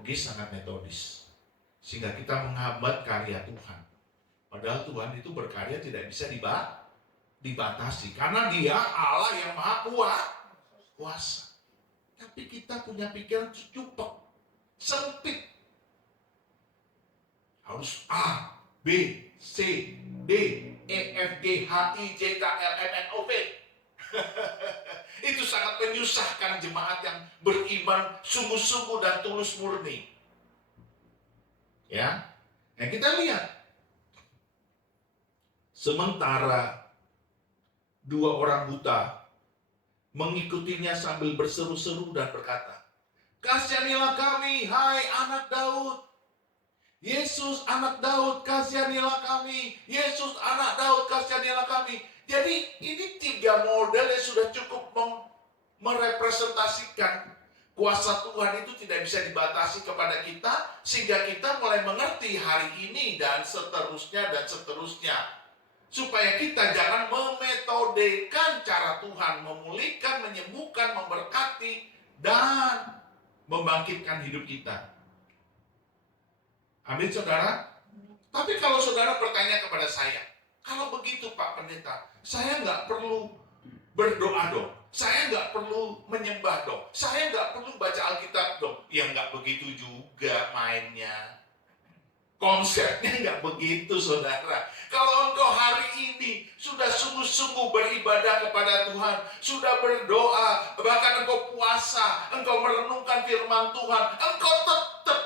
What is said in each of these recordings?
teologis, sangat metodis. Sehingga kita menghambat karya Tuhan. Padahal Tuhan itu berkarya tidak bisa dibatasi. Karena Dia Allah yang maha kuasa. Tapi kita punya pikiran cupek, sempit. Harus A, B, C, D, E, F, G, H, I, J, K, L, M, N, O, P. Itu sangat menyusahkan jemaat yang beriman sungguh-sungguh dan tulus murni. Ya, nah kita lihat. Sementara dua orang buta mengikutinya sambil berseru-seru dan berkata, "Kasihanilah kami, hai anak Daud. Yesus anak Daud, kasihanilah kami. Yesus anak Daud, kasihanilah kami." Jadi ini tiga model yang sudah cukup merepresentasikan kuasa Tuhan itu tidak bisa dibatasi kepada kita, sehingga kita mulai mengerti hari ini dan seterusnya dan seterusnya. Supaya kita jangan memetodekan cara Tuhan memulihkan, menyembuhkan, memberkati, dan membangkitkan hidup kita. Amin, saudara. Tapi kalau saudara bertanya kepada saya, kalau begitu Pak Pendeta, saya nggak perlu berdoa dong, saya nggak perlu menyembah dong, saya nggak perlu baca Alkitab dong. Ya nggak begitu juga mainnya. Konsepnya nggak begitu, saudara. Kalau engkau hari ini sudah sungguh-sungguh beribadah kepada Tuhan, sudah berdoa, bahkan engkau puasa, engkau merenungkan firman Tuhan, engkau tetap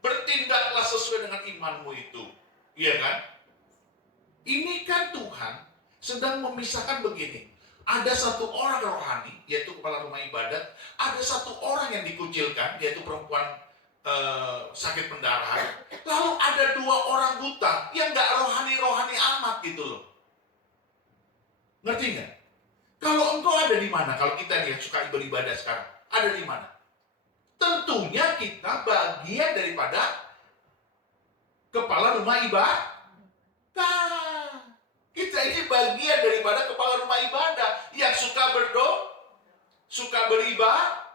bertindaklah sesuai dengan imanmu itu. Iya kan? Ini kan Tuhan sedang memisahkan begini. Ada satu orang rohani, yaitu kepala rumah ibadat. Ada satu orang yang dikucilkan, yaitu perempuan sakit pendarahan. Lalu ada dua orang buta yang gak rohani-rohani amat gitu loh. Ngerti gak? Kalau engkau ada di mana? Kalau kita nih yang suka beribadah sekarang, ada di mana? Tentunya kita bagian daripada kepala rumah ibadah. Kita ini bagian daripada kepala rumah ibadah yang suka berdoa, suka beribadah,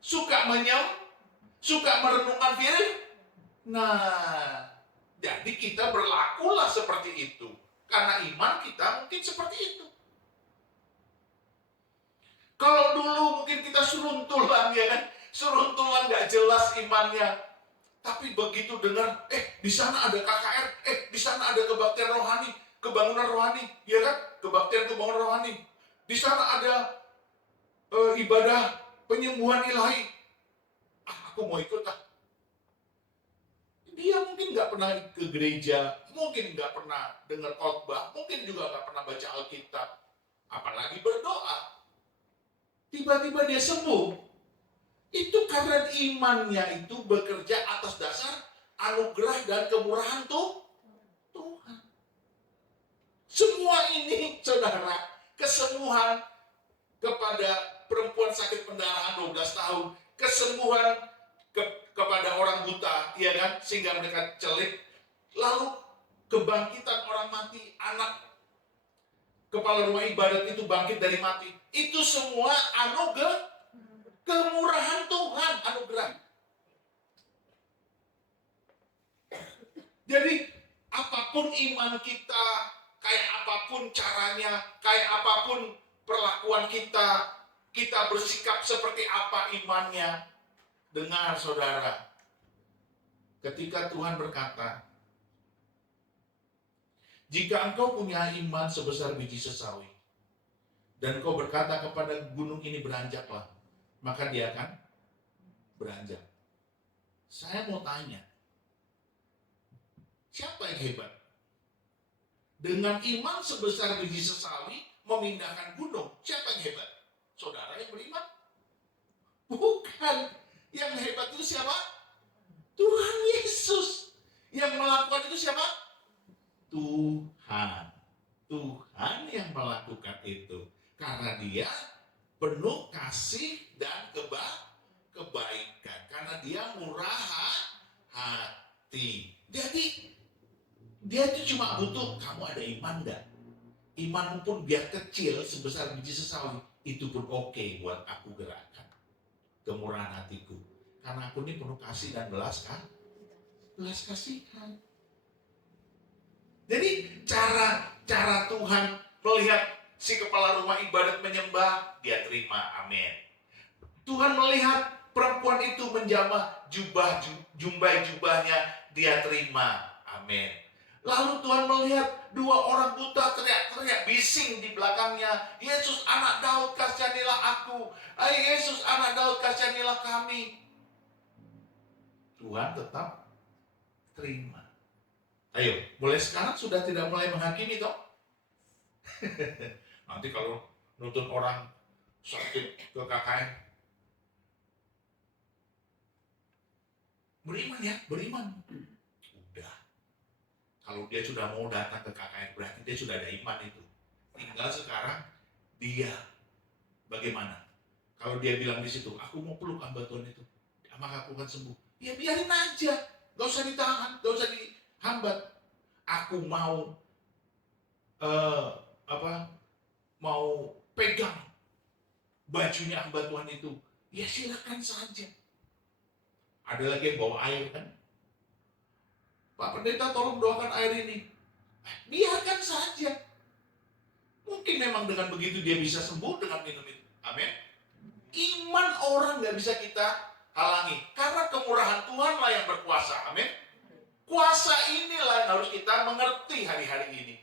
suka suka merenungkan firman. Nah, jadi kita berlakulah seperti itu. Karena iman kita mungkin seperti itu. Kalau dulu mungkin kita seruntulan, ya kan? Seruntulan gak jelas imannya. Tapi begitu dengar, di sana ada KKR, di sana ada kebaktian rohani, kebangunan rohani, ya kan? Kebaktian kebangunan rohani. Di sana ada ibadah penyembuhan ilahi. Aku mau ikut lah. Dia mungkin nggak pernah ke gereja, mungkin nggak pernah dengar khotbah, mungkin juga nggak pernah baca Alkitab, apalagi berdoa. Tiba-tiba dia sembuh. Itu karena imannya itu bekerja atas dasar anugerah dan kemurahan Tuhan. Semua ini, saudara, kesembuhan kepada perempuan sakit pendarahan 12 tahun, kesembuhan kepada orang buta, ya kan, sehingga mereka celik, lalu kebangkitan orang mati, anak kepala rumah ibadat itu bangkit dari mati, itu semua anugerah, kemurahan Tuhan, anugerah. Jadi apapun iman kita, kayak apapun caranya, kayak apapun perlakuan kita, kita bersikap seperti apa imannya. Dengar saudara, ketika Tuhan berkata, jika engkau punya iman sebesar biji sesawi, dan engkau berkata kepada gunung ini beranjaklah, maka dia akan beranjak. Saya mau tanya, siapa yang hebat? Dengan iman sebesar biji sesawi, memindahkan gunung, siapa yang hebat? Saudara yang beriman? Bukan. Yang hebat itu siapa? Tuhan Yesus. Yang melakukan itu siapa? Tuhan. Tuhan yang melakukan itu. Karena dia penuh kasih dan kebaikan. Karena dia murah hati. Jadi dia itu cuma butuh, kamu ada iman gak? Imanmu pun biar kecil sebesar biji sesawi, itu pun oke buat aku gerakkan kemurahan hatiku. Karena aku ini penuh kasih dan belas kasihan. Jadi cara Tuhan melihat si kepala rumah ibadat menyembah, dia terima, amin. Tuhan melihat perempuan itu menjamah jubahnya, dia terima, amin. Lalu Tuhan melihat dua orang buta teriak-teriak bising di belakangnya, Yesus anak Daud kasihanilah aku, hai Yesus anak Daud kasihanilah kami. Tuhan tetap terima. Ayo, mulai sekarang sudah tidak mulai menghakimi toh. Nanti kalau nuntut orang sakit ke KKN, beriman ya, beriman. Udah. Kalau dia sudah mau datang ke KKN, berarti dia sudah ada iman itu. Tinggal sekarang dia bagaimana? Kalau dia bilang di situ, aku mau peluk hamba Tuhan itu, maka aku akan sembuh. Ya biarin aja, gak usah ditahan, gak usah dihambat. Aku mau mau pegang bajunya hamba Tuhan itu, ya silakan saja. Ada lagi yang bawa air kan? Pak Pendeta tolong doakan air ini. Biarkan saja. Mungkin memang dengan begitu dia bisa sembuh dengan minum itu. Amin. Iman orang gak bisa kita halangi. Karena kemurahan Tuhanlah yang berkuasa. Amin. Kuasa inilah yang harus kita mengerti hari-hari ini.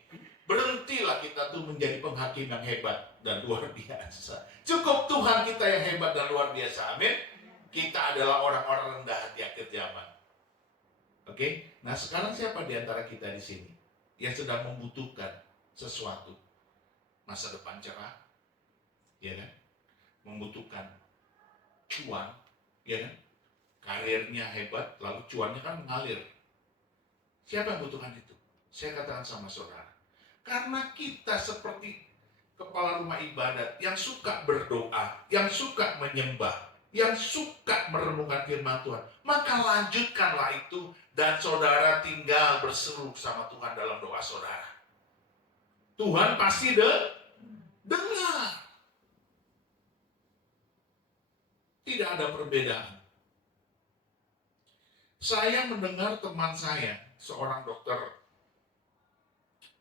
Berhentilah kita tuh menjadi penghakim yang hebat dan luar biasa. Cukup Tuhan kita yang hebat dan luar biasa. Amin. Kita adalah orang-orang rendah hati akhir zaman. Oke. Nah sekarang siapa di antara kita di sini yang sedang membutuhkan sesuatu? Masa depan cerah, ya kan? Membutuhkan cuan, ya kan? Karirnya hebat, lalu cuannya kan mengalir. Siapa yang membutuhkan itu? Saya katakan sama saudara, karena kita seperti kepala rumah ibadat yang suka berdoa, yang suka menyembah, yang suka merenungkan firman Tuhan, maka lanjutkanlah itu dan saudara tinggal berseru sama Tuhan dalam doa saudara. Tuhan pasti dengar. Tidak ada perbedaan. Saya mendengar teman saya, seorang dokter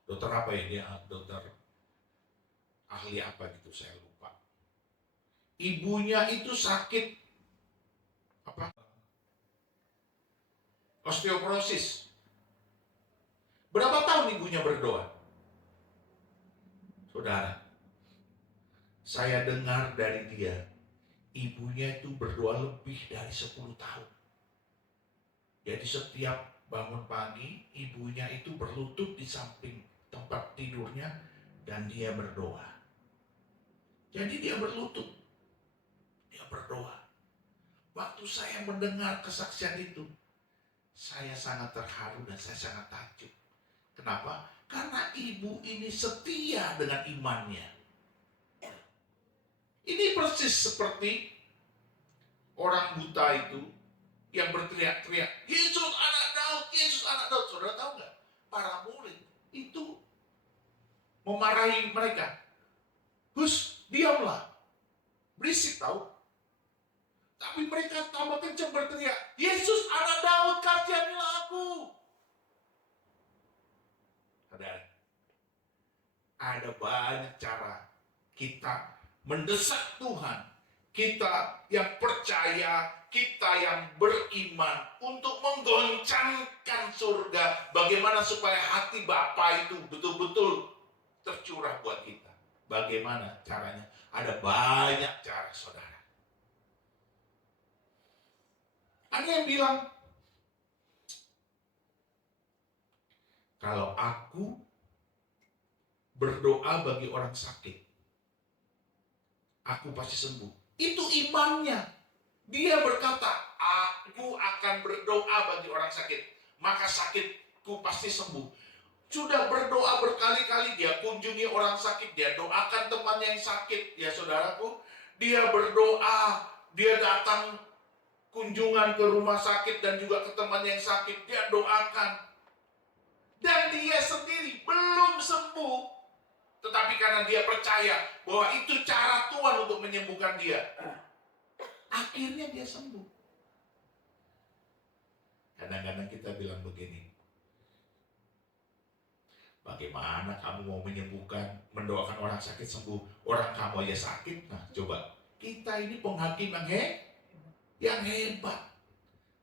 apa ya dia, dokter ahli apa gitu, saya lupa. Ibunya itu sakit apa? Osteoporosis. Berapa tahun ibunya berdoa? Saudara, saya dengar dari dia, ibunya itu berdoa lebih dari 10 tahun. Jadi setiap bangun pagi, ibunya itu berlutut di samping tempat tidurnya dan dia berdoa. Jadi dia berlutut, dia berdoa. Waktu saya mendengar kesaksian itu, saya sangat terharu dan saya sangat takjub. Kenapa? Karena ibu ini setia dengan imannya. Ini persis seperti orang buta itu yang berteriak-teriak, Yesus anak Daud, Yesus anak Daud. Saudara tahu nggak? Para murid itu memarahi mereka. Hus, diamlah. Berisik tahu. Tapi mereka tambah kencang berteriak, Yesus anak Daud, kasihanilah aku. Ada banyak cara kita mendesak Tuhan. Kita yang percaya, kita yang beriman untuk menggoncangkan surga. Bagaimana supaya hati Bapa itu betul-betul tercurah buat kita. Bagaimana caranya? Ada banyak cara, saudara. Ada yang bilang, kalau aku berdoa bagi orang sakit, aku pasti sembuh. Itu imannya. Dia berkata, aku akan berdoa bagi orang sakit, maka sakitku pasti sembuh. Sudah berdoa berkali-kali, dia kunjungi orang sakit, dia doakan temannya yang sakit. Ya saudaraku, dia berdoa, dia datang kunjungan ke rumah sakit dan juga ke temannya yang sakit, dia doakan. Dan dia sendiri belum sembuh. Tetapi karena dia percaya bahwa itu cara Tuhan untuk menyembuhkan dia, akhirnya dia sembuh. Kadang-kadang kita bilang begini, bagaimana kamu mau menyembuhkan, mendoakan orang sakit sembuh, orang kamu aja sakit. Nah coba, kita ini penghakim yang hebat.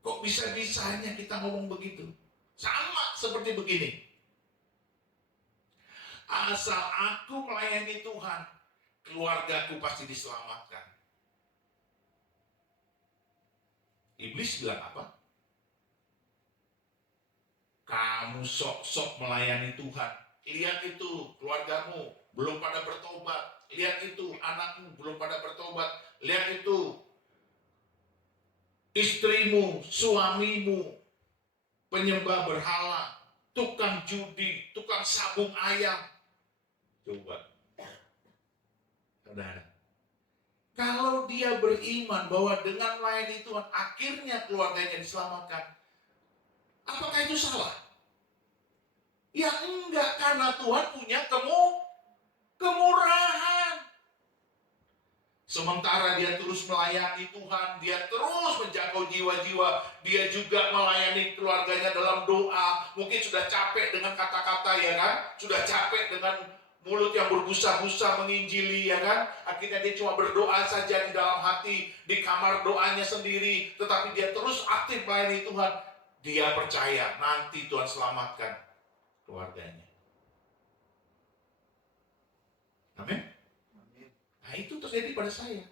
Kok bisa-bisanya kita ngomong begitu? Sama seperti begini, asal aku melayani Tuhan, keluargaku pasti diselamatkan. Iblis bilang apa? Kamu sok-sok melayani Tuhan. Lihat itu keluargamu belum pada bertobat. Lihat itu anakmu belum pada bertobat. Lihat itu istrimu, suamimu, penyembah berhala, tukang judi, tukang sabung ayam. Coba, saudara, kalau dia beriman bahwa dengan melayani Tuhan akhirnya keluarganya diselamatkan, apakah itu salah? Ya enggak, karena Tuhan punya kemurahan. Sementara dia terus melayani Tuhan, dia terus menjangkau jiwa-jiwa, dia juga melayani keluarganya dalam doa. Mungkin sudah capek dengan kata-kata, ya kan? Sudah capek dengan mulut yang berbusa-busa menginjili, ya kan? Akhirnya dia cuma berdoa saja di dalam hati, di kamar doanya sendiri. Tetapi dia terus aktif melayani Tuhan. Dia percaya nanti Tuhan selamatkan keluarganya. Amin. Nah itu terjadi pada saya.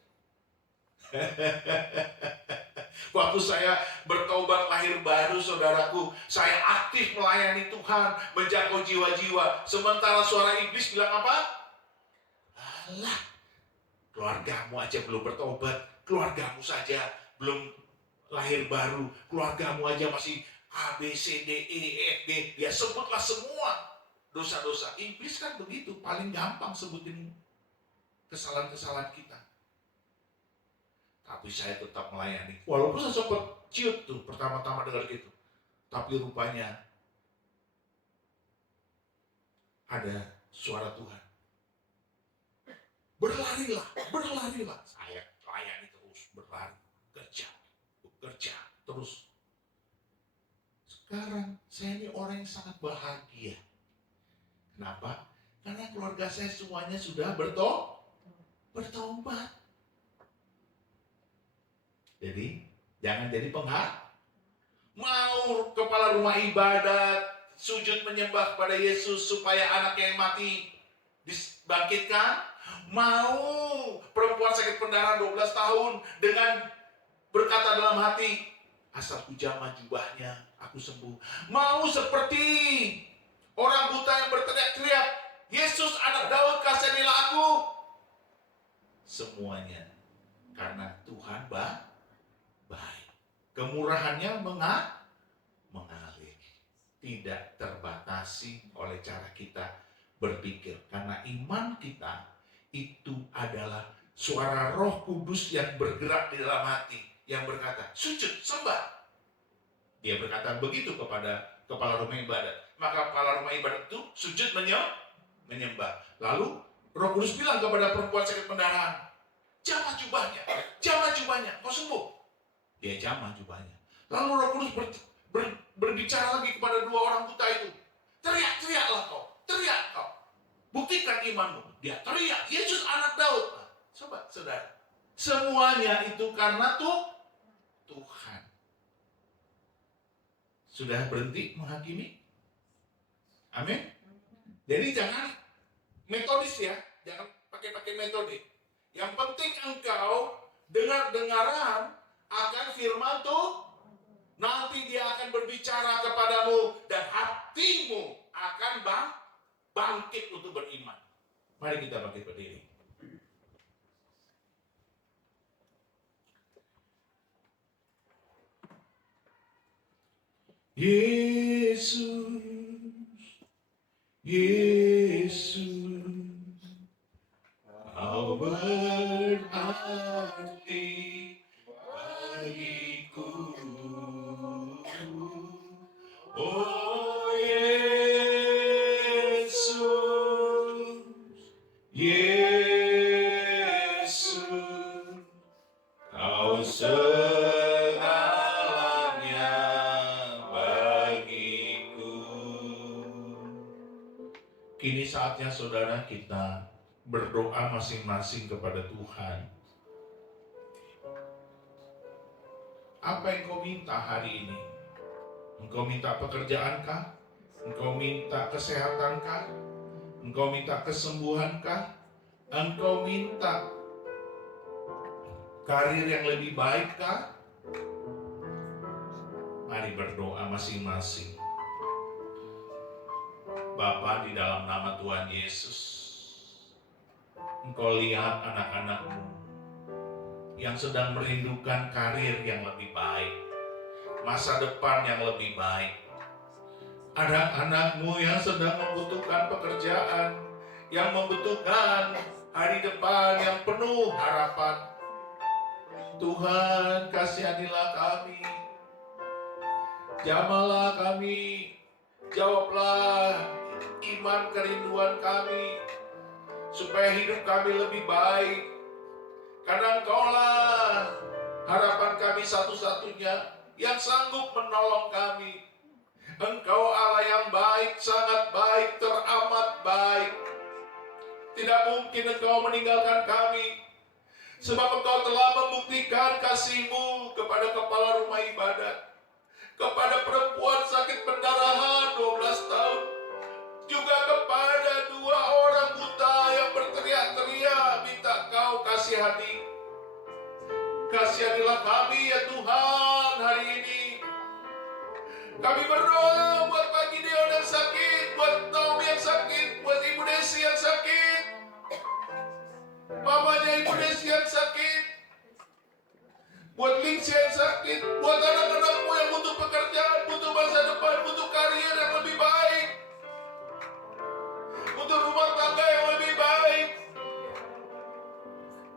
Waktu saya bertobat lahir baru, saudaraku, saya aktif melayani Tuhan, menjangkau jiwa-jiwa. Sementara suara iblis bilang apa? Alah, keluargamu aja belum bertobat, keluargamu saja belum lahir baru, keluargamu aja masih A, B, C, D, E, F, G. Ya sebutlah semua dosa-dosa. Iblis kan begitu, paling gampang sebutin kesalahan-kesalahan kita. Tapi saya tetap melayani. Walaupun saya sempat ciut tuh pertama-tama dengar gitu. Tapi rupanya ada suara Tuhan. Berlarilah. Saya layani terus, berlari, bekerja terus. Sekarang saya ini orang yang sangat bahagia. Kenapa? Karena keluarga saya semuanya sudah bertobat. Jadi jangan jadi penghalang. Mau kepala rumah ibadat sujud menyembah kepada Yesus supaya anaknya yang mati dibangkitkan. Mau perempuan sakit pendarahan 12 tahun dengan berkata dalam hati, asal ku jamah jubahnya, aku sembuh. Mau seperti orang buta yang berteriak-teriak, Yesus anak Daud kasihanilah aku. Semuanya karena Tuhan baik. Kemurahannya mengalir. Tidak terbatasi oleh cara kita berpikir. Karena iman kita itu adalah suara Roh Kudus yang bergerak di dalam hati, yang berkata, sujud, sembah. Dia berkata begitu kepada kepala rumah ibadat. Maka kepala rumah ibadat itu sujud menyembah. Lalu Roh Kudus bilang kepada perempuan sakit pendarahan, jamah jubahnya, kau sembuh. Dia jamah jubahnya. Lalu Roh Kudus berbicara lagi kepada dua orang buta itu. Teriak-teriaklah kau, teriak kau. Buktikan imanmu. Dia teriak, Yesus anak Daud. Nah, coba saudara, semuanya itu karena Tuhan. Sudah berhenti menghakimi? Amin. Jadi jangan metodis ya, jangan pakai metode. Yang penting engkau dengar-dengaran akan firman Tuhan. Nanti dia akan berbicara kepadamu dan hatimu akan bangkit untuk beriman. Mari kita bangkit berdiri. Yesus, kau berarti bagiku. Oh Yesus, kau segalanya Kini saatnya saudara kita berdoa masing-masing kepada Tuhan. Apa yang kau minta hari ini? Engkau minta pekerjaankah? Engkau minta kesehatankah? Engkau minta kesembuhankah? Engkau minta karir yang lebih baikkah? Mari berdoa masing-masing. Bapa, di dalam nama Tuhan Yesus, Engkau lihat anak-anak-Mu yang sedang merindukan karir yang lebih baik, masa depan yang lebih baik. Anak-anak-Mu yang sedang membutuhkan pekerjaan, yang membutuhkan hari depan yang penuh harapan. Tuhan, kasihanilah kami, jamahlah kami, jawablah iman kerinduan kami, supaya hidup kami lebih baik. Karena Engkaulah harapan kami satu-satunya yang sanggup menolong kami. Engkau Allah yang baik, sangat baik, teramat baik. Tidak mungkin Engkau meninggalkan kami, sebab Engkau telah membuktikan kasih-Mu kepada kepala rumah ibadat, kepada perempuan sakit pendarahan 12 tahun, juga kepada 2 orang buta yang berteriak-teriak minta Kau kasihani. Kasihanilah kami ya Tuhan hari ini. Kami berdoa buat Pak Gideon yang sakit, buat Naomi yang sakit, buat Ibu Desi yang sakit, mamanya Ibu Desi yang sakit, buat Lindsay yang sakit, buat anak-anak-Mu yang butuh pekerjaan, butuh masa depan, butuh karir yang lebih baik, butuh rumah tangga yang lebih baik.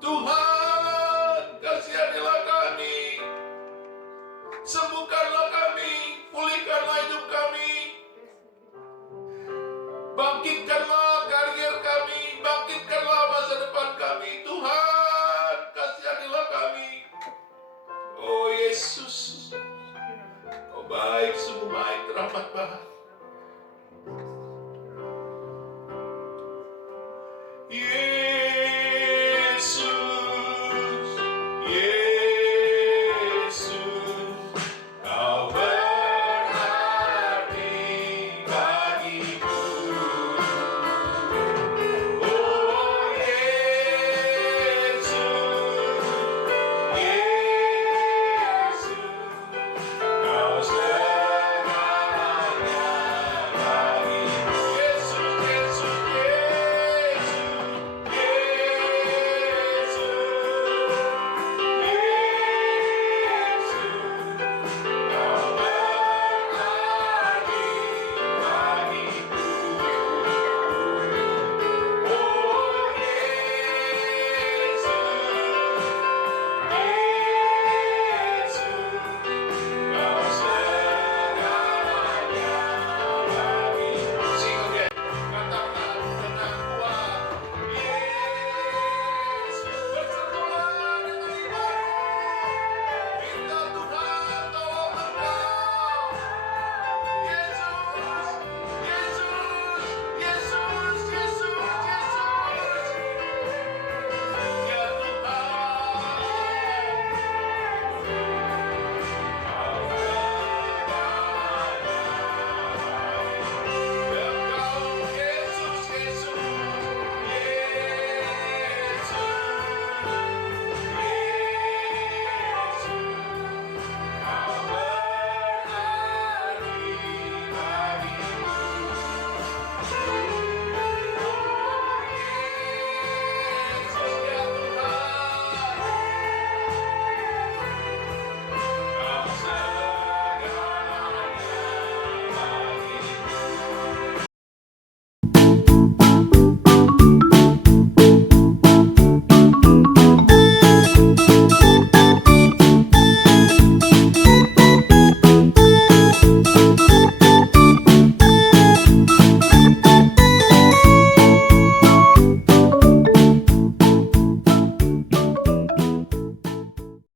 Tuhan, kasihanilah kami, sembuhkanlah kami, pulihkanlah hidup kami, bangkitkanlah karir kami, bangkitkanlah masa depan kami. Tuhan, kasihanilah kami. Oh Yesus, Kau baik, sungguh baik, teramat baik.